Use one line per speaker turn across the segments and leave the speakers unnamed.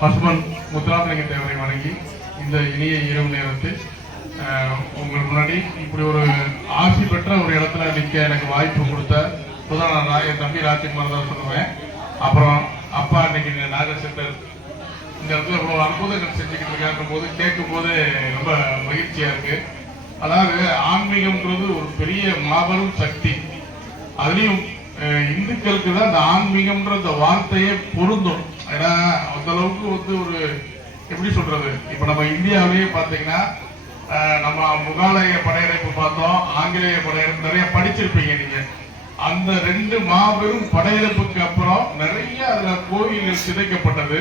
பசுமன் முத்துராமலிங்க தேவரை வணங்கி இந்த இனிய இரவு நேரத்தில் உங்கள் முன்னாடி இப்படி ஒரு ஆசி பெற்ற ஒரு இடத்துல நிற்க எனக்கு வாய்ப்பு கொடுத்த முதல் நான் என் தம்பி ராஜ்குமார் தான் சொல்லுவேன் அப்புறம் அப்பா இன்னைக்கு நாகசெட்டர் இந்த இடத்துல இவ்வளோ அற்புதங்கள் செஞ்சுக்கிட்டு இருக்காங்க போது கேட்கும் போது ரொம்ப மகிழ்ச்சியா இருக்கு. அதாவது ஆன்மீகம்ன்றது ஒரு பெரிய மாபெரும் சக்தி. அதுலேயும் இந்துக்களுக்கு தான் அந்த ஆன்மீகம்ன்ற அந்த வார்த்தையே பொருந்தும். ஏன்னா அந்த அளவுக்கு வந்து ஒரு எப்படி சொல்றது? இப்ப நம்ம இந்தியாவிலேயே பாத்தீங்கன்னா நம்ம முகாலய படையெடுப்பு பார்த்தோம் ஆங்கிலேய படையெடுப்பு நிறைய படிச்சிருப்பீங்க நீங்க. அந்த ரெண்டு மாபெரும் படையெடுப்புக்கு அப்புறம் நிறைய அதுல கோயில்கள் சிதைக்கப்பட்டது.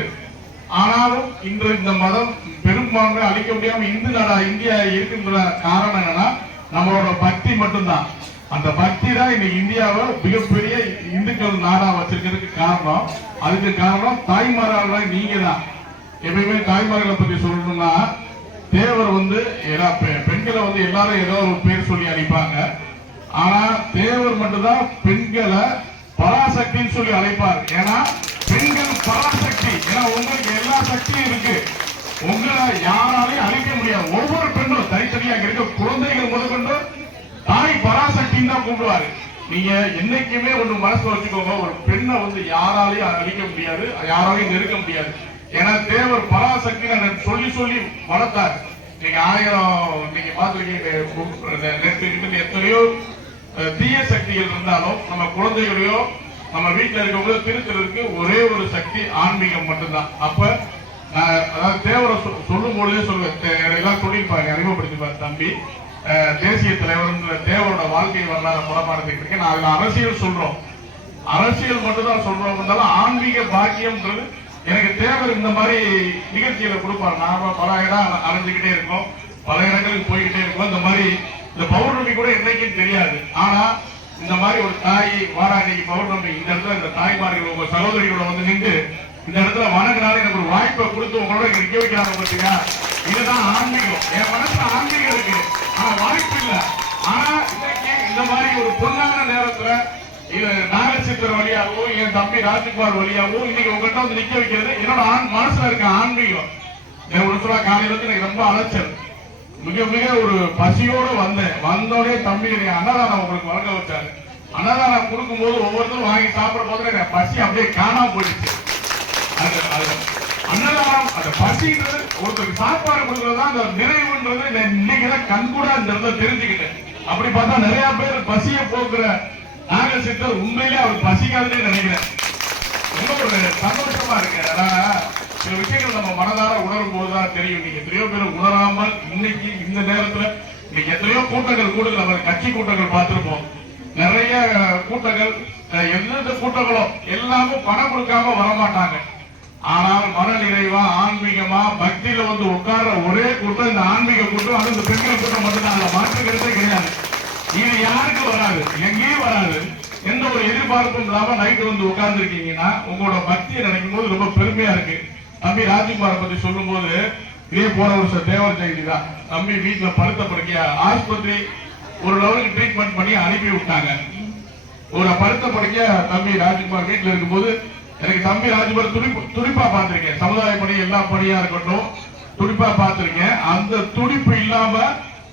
ஆனாலும் இன்று இந்த மதம் பெரும்பான்மை அழிக்க முடியாம இந்து நாடா இந்தியா இருக்கின்ற காரணம் என்னன்னா நம்மளோட பக்தி மட்டும்தான். அந்த பக்தி தான் இன்னைக்கு இந்தியாவை மிகப்பெரிய இந்துக்கள் நாடா வச்சிருக்கிறதுக்கு காரணம். அதுக்கு காரணம் தாய்மார்கள் நீங்க தான். எப்பயுமே தாய்மார்களை பத்தி சொல்லணும்னா தேவர் வந்து பெ- பெண்களை வந்து எல்லாரும் ஏதோ ஒரு பேர் சொல்லி அழைப்பாங்க. ஆனா தேவர் மட்டும்தான் பெண்களை பராசக்தின்னு சொல்லி அழைப்பார். ஏன்னா பெண்கள் பராசக்தி. ஏன்னா உங்களுக்கு எல்லா சக்தியும் இருக்கு. உங்களை யாராலையும் அழிக்க முடியாது. ஒவ்வொரு பெண்ணும் தனித்தனியாக இருக்க. அப்படின்னு தான் கூப்பிடுவாரு. நீங்க என்னைக்குமே ஒண்ணு மனசுல வச்சுக்கோங்க ஒரு பெண்ணை வந்து யாராலையும் அழிக்க முடியாது யாராலையும் நெருக்க முடியாது. ஏன்னா தேவர் பராசக்தி சொல்லி சொல்லி வளர்த்தார். நீங்க ஆயிரம் நீங்க பாத்துருக்கீங்க எத்தனையோ அஹ், தீய சக்திகள் இருந்தாலும் நம்ம குழந்தைகளையோ நம்ம வீட்டுல இருக்கவங்களோ திருத்துறதுக்கு ஒரே ஒரு சக்தி ஆன்மீகம் மட்டும்தான். அப்ப அதாவது தேவரை சொ- சொல்லும் பொழுதே சொல்லுவேன். எல்லாம் சொல்லியிருப்பாங்க அறிமுகப்படுத்திப்பாரு தம்பி. தேசிய தலைவர் தேவரோட வாழ்க்கை வரலாறு புறப்பாடுத்திட்டு இருக்கேன். நான் அதுல அரசியல் சொல்றோம். அரசியல் மட்டும் தான் சொல்றோம் இருந்தாலும் ஆன்மீக பாக்கியம்ன்றது எனக்கு தேவர் இந்த மாதிரி நிகழ்ச்சிகளை கொடுப்பாரு. நாம பல இடம் அரைஞ்சுக்கிட்டே இருக்கோம். பல இடங்களுக்கு போய்கிட்டே இருக்கோம். இந்த மாதிரி இந்த பௌர்ணமி கூட என்னைக்குன்னு தெரியாது. ஆனா இந்த மாதிரி ஒரு தாய் வாரா பௌர்ணமி இந்த இடத்துல இந்த தாய்மார்கள் உங்க சகோதரிகளோட வந்து நின்று இந்த இடத்துல வணங்கினாலும் எனக்கு ஒரு வாய்ப்பை கொடுத்து உங்களோட நிக்க வைக்கிறாங்க பார்த்தீங்கன்னா இதுதான் ஆன்மீகம். என் மனசுல ஆன்மீகம் இருக்கு. வாய்ப்பு இல்ல. ஆனா இன்னைக்கு இந்த மாதிரி ஒரு பொன்னான நேரத்துல இது நாகசித்தர் வழியாகவும் என் தம்பி ராஜ்குமார் வழியாகவும் இன்னைக்கு உங்ககிட்ட வந்து நிக்க வைக்கிறது என்னோட ஆண் மனசுல இருக்க ஆன்மீகம். என் உடத்துல காலையில இருந்து எனக்கு ரொம்ப அலைச்சல். மிக மிக ஒரு பசியோட வந்தேன். வந்தோடனே தம்பி நீ அன்னதானம் உங்களுக்கு வழங்க வச்சாரு. அன்னதானம் கொடுக்கும்போது ஒவ்வொருத்தரும் வாங்கி சாப்பிடும் போது எனக்கு பசி அப்படியே காணாம போயிடுச்சு. அந்த பசின்றது ஒருத்தருக்கு சாப்பாடு கொடுக்கறது தான் அந்த நிறைவுன்றது இன்னைக்கு தான் கண்கூடா அந்த இடத்துல தெரிஞ்சுக்கிட்டேன். அப்படி பார்த்தா நிறைய பேர் பசியை போக்குற நாக சித்தர் உண்மையிலே அவர் பசிக்காதுன்னு நினைக்கிறேன். ரொம்ப ஒரு சந்தோஷமா இருக்கு. ஆனா சில விஷயங்கள் நம்ம மனதார உணரும் போதுதான் தெரியும். நீங்க எத்தனையோ பேர் உணராமல் இன்னைக்கு இந்த நேரத்துல இன்னைக்கு எத்தனையோ கூட்டங்கள் கூட நம்ம கட்சி கூட்டங்கள் பார்த்திருப்போம். நிறைய கூட்டங்கள் எந்தெந்த கூட்டங்களோ எல்லாமே பணம் கொடுக்காம வரமாட்டாங்க. ஆனால் மன நிறைவா ஆன்மீகமா பக்தியில வந்து உட்கார்ற ஒரே கூட்டம் இந்த ஆன்மீக கூட்டம் அது இந்த பெண்கள் கூட்டம் மட்டும்தான். அதுல மாற்றுக்கிறதே கிடையாது. இது யாருக்கு வராது? எங்கேயும் வராது. எந்த ஒரு எதிர்பார்ப்பும் இல்லாம நைட்டு வந்து உட்கார்ந்து இருக்கீங்கன்னா உங்களோட பக்தியை நினைக்கும் போது ரொம்ப பெருமையா இருக்கு. தம்பி ராஜ்குமாரை பத்தி சொல்லும் போது இதே போன வருஷம் தேவர் ஜெயந்தி தான். தம்பி வீட்டுல படுத்த படுக்கையா ஆஸ்பத்திரி ஒரு லெவலுக்கு ட்ரீட்மெண்ட் பண்ணி அனுப்பி விட்டாங்க ஒரு படுத்த படுக்கையா தம்பி ராஜ்குமார் வீட்டுல இருக்கும்போது எனக்கு தம்பி ராஜபர் துடிப்பு துடிப்பா பார்த்திருக்கேன். சமுதாய பணி எல்லா பணியா இருக்கட்டும் துடிப்பா பார்த்திருக்கேன். அந்த துடிப்பு இல்லாம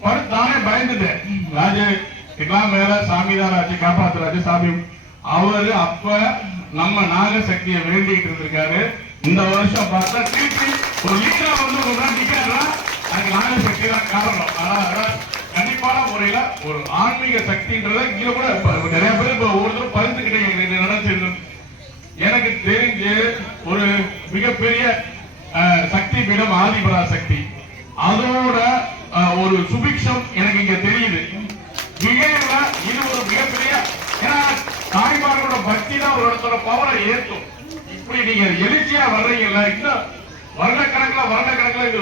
படு நானே பயந்துட்டேன். ராஜு இதெல்லாம் மேல சாமி தான் ராஜு காப்பாத்துறாஜு சாமி. அவரு அப்ப நம்ம நாக சக்தியை வேண்டிட்டு இருந்திருக்காரு. இந்த வருஷம் பார்த்தா திருப்பி ஒரு லீடரா வந்து ஒரு நாள் நிக்கிறாருன்னா அதுக்கு நாக தான் காரணம். ஆனா கண்டிப்பான முறையில ஒரு ஆன்மீக சக்தின்றத இங்க கூட நிறைய பேர் இப்ப ஒவ்வொருத்தரும் பகிர்ந்துக்கிட்டே நினைச்சிருந்தோம் எனக்கு தெரிஞ்சு ஒரு மிகப்பெரிய அஹ், சக்தி பீடம் ஆதிபரா சக்தி. அதோட ஒரு சுபிக்ஷம் எனக்கு இங்க தெரியுது. மிகையில இது ஒரு மிகப்பெரிய ஏன்னா தாய்மார்களோட பக்தி தான் ஒரு இடத்தோட பவரை ஏற்றும் இப்படி நீங்க எழுச்சியா வர்றீங்கல்ல இன்னும் வருடக்கணக்கில் வருடக்கணக்கில் இது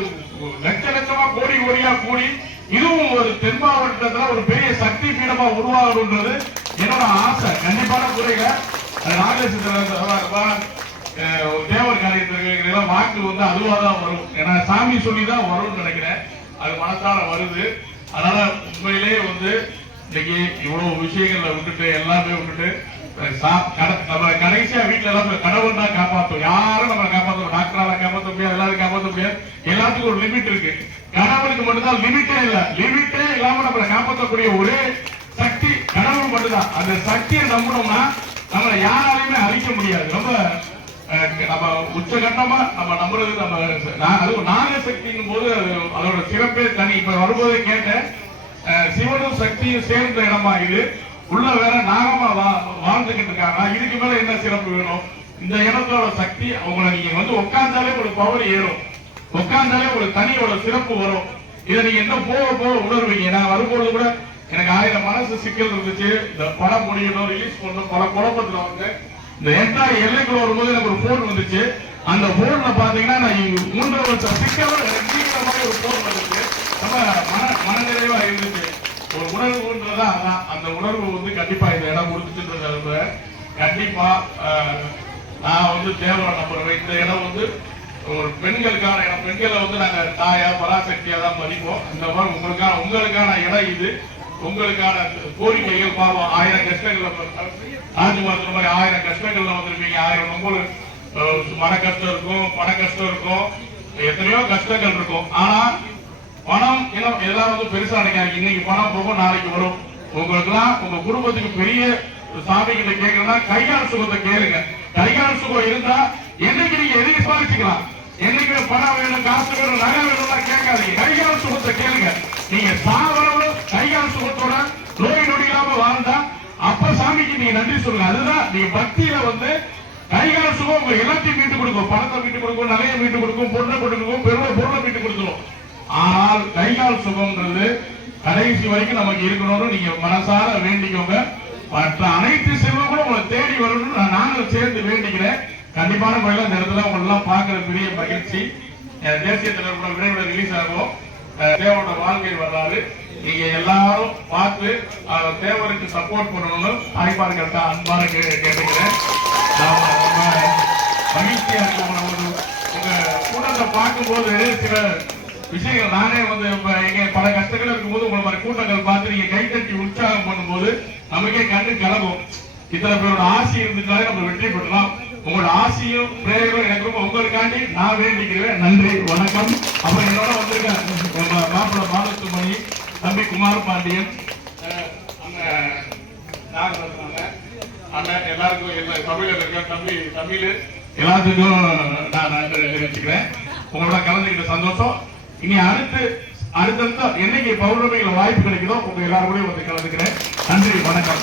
லட்ச லட்சமா கோடி கோடியா கூடி இதுவும் ஒரு தென் மாவட்டத்துல ஒரு பெரிய சக்தி பீடமா உருவாகணும்ன்றது என்னோட ஆசை. கண்டிப்பான அந்த ராஜேந்திரன் தேவர் காரியத்தில் வாக்கு வந்து அதுவாக தான் வரும். ஏன்னா சாமி சொல்லி தான் வரும்னு நினைக்கிறேன். அது மனசார வருது. அதனால உண்மையிலேயே வந்து இன்னைக்கு இவ்வளவு விஷயங்களை விட்டுட்டு எல்லாமே விட்டுட்டு சா- கட- நம்ம கடைசியா வீட்டுல எல்லாம் கடவுள் தான் காப்பாற்றும் யாரும் நம்மளை காப்பாற்ற டாக்டரால காப்பாற்ற முடியாது எல்லாரும் காப்பாற்ற முடியாது. எல்லாத்துக்கும் ஒரு லிமிட் இருக்கு. கடவுளுக்கு மட்டும்தான் லிமிட்டே இல்லை. லிமிட்டே இல்லாம நம்மளை காப்பாற்றக்கூடிய ஒரே சக்தி கடவுள் மட்டும்தான். அந்த சக்தியை நம்பணும்னா நம்மளை யாராலையுமே அழிக்க முடியாது. ரொம்ப அஹ், நம்ம உச்சகட்டமா நம்ம நம்புறது நம்ம அதுவும் நாக சக்திங்கும் போது அது அதோட சிறப்பே தனி. இப்ப வரும்போது கேட்டேன் சிவனும் சக்தியும் சேர்ந்த இடமா இது? உள்ள வேற நாகமா வா- வாழ்ந்துகிட்டு இருக்காங்க இதுக்கு மேல என்ன சிறப்பு வேணும்? இந்த இடத்தோட சக்தி அவங்கள நீங்க வந்து உட்கார்ந்தாலே உங்களுக்கு பவர் ஏறும். உட்கார்ந்தாலே உங்களுக்கு தனியோட சிறப்பு வரும். இதை நீங்க என்ன போக போக உணர்வீங்க? நான் வரும்போது கூட எனக்கு ஆயிரம் மனசு சிக்கல் இருந்துச்சு. இந்த படம் முடியணும் ரிலீஸ் பண்ணணும் பல குழப்பத்துல வந்து இந்த என்டையர் எல்லைக்குள்ள வரும்போது எனக்கு ஒரு போன் வந்துச்சு. அந்த போன்ல பாத்தீங்கன்னா நான் மூன்றரை வருஷம் சிக்கலும் எனக்கு மாதிரி ஒரு போன் வந்துச்சு. ரொம்ப மன மனநிறைவா இருந்துச்சு. ஒரு உணர்வுன்றதா அதான். அந்த உணர்வு வந்து கண்டிப்பா இந்த இடம் கொடுத்துச்சுன்றது கண்டிப்பா நான் வந்து தேவரை நம்புறேன். இந்த இடம் வந்து ஒரு பெண்களுக்கான இடம். பெண்களை வந்து நாங்க தாயா பராசக்தியா தான் மதிப்போம். இந்த மாதிரி உங்களுக்கான உங்களுக்கான இடம் இது. உங்களுக்கான கோரிக்கைகள் பாவம். ஆயிரம் கஷ்டங்கள்ல ராஜ்குமார் மாதிரி ஆயிரம் கஷ்டங்கள்ல வந்திருப்பீங்க. ஆயிரம் உங்களுக்கு மன கஷ்டம் இருக்கும் பண கஷ்டம் இருக்கும் எத்தனையோ கஷ்டங்கள் இருக்கும். ஆனா பணம் இன்னும் எல்லாம் வந்து பெருசா நினைக்காங்க இன்னைக்கு பணம் போகும் நாளைக்கு வரும். உங்களுக்கு எல்லாம் உங்க குடும்பத்துக்கு பெரிய சாமி கிட்ட கேட்கணும்னா கைகால சுகத்தை கேளுங்க. கைகால சுகம் இருந்தா என்னைக்கு நீங்க எதை விசாரிச்சுக்கலாம்? என்னைக்கு பணம் வேணும் காசு வேணும் நகை வேணும்லாம் கேட்காதீங்க. கைகால சுகத்தை கேளுங்க. நீங்க சாவரவு கைகால சுகத்தோட நோய் நொடி இல்லாம வாழ்ந்தா. அப்ப சாமிக்கு நீங்க நன்றி சொல்லுங்க. அதுதான் நீங்க பக்தியில வந்து கைகால சுகம் உங்க எல்லாத்தையும் மீட்டு கொடுக்கும். பணத்தை மீட்டு கொடுக்கும் நகையை மீட்டு கொடுக்கும் பொருளை கொடுக்கும் பெருமை பொருளை மீட்டு கொடுத்துரும். ஆனால் கைகால் சுகம்ன்றது கடைசி வரைக்கும் நமக்கு இருக்கணும்னு நீங்க மனசார வேண்டிக்கோங்க. மற்ற அனைத்து செல்வங்களும் உங்களை தேடி வரணும்னு நான் சேர்ந்து வேண்டிக்கிறேன். கண்டிப்பான முறையில் இந்த இடத்துல உங்களெல்லாம் பெரிய மகிழ்ச்சி. தேசிய தலைவர் விரைவில் ரிலீஸ் ஆகும். தேவனோட வாழ்க்கை வரலாறு. நீங்க எல்லாரும் பார்த்து தேவருக்கு சப்போர்ட் பண்ணணும்னு தாய்மார்கள்ட்ட அன்பான கே- கேட்டுக்கிறேன். நான் மகிழ்ச்சியா இருக்கும் உங்க கூட்டத்தை பார்க்கும்போது சில விஷயங்கள். நானே வந்து இப்ப எங்க பல கஷ்டங்கள் இருக்கும்போது உங்களை மாதிரி கூட்டங்கள் பார்த்து நீங்க கைத்தட்டி உற்சாகம் பண்ணும்போது நமக்கே கண்ணு கலகும் இத்தனை பேரோட ஆசை இருந்துட்டாலே நம்ம வெற்றி பெறலாம். உங்களோட ஆசையும் பிரேயரும் எனக்கு ரொம்ப உங்களுக்காண்டி நான் வேண்டிக்கிறேன். நன்றி வணக்கம். அப்புறம் என்னோட வந்திருக்க உங்க மாப்பிள்ள பாலசுமணி தம்பி குமார் பாண்டியன் அஹ், அண்ணன் நாகரத்னாங்க அண்ணன் எல்லாருக்கும் எல்லா தமிழில் இருக்க தம்பி தமிழ் எல்லாத்துக்கும் நான் நன்றி தெரிவிச்சுக்கிறேன். உங்களோட கலந்துக்கிட்ட சந்தோஷம். இனி அடுத்து அடுத்தடுத்த என்னைக்கு பௌர்ணமிகள் வாய்ப்பு கிடைக்குதோ உங்க எல்லாரும் கூடயும் வந்து கலந்துக்கிறேன். நன்றி வணக்கம்.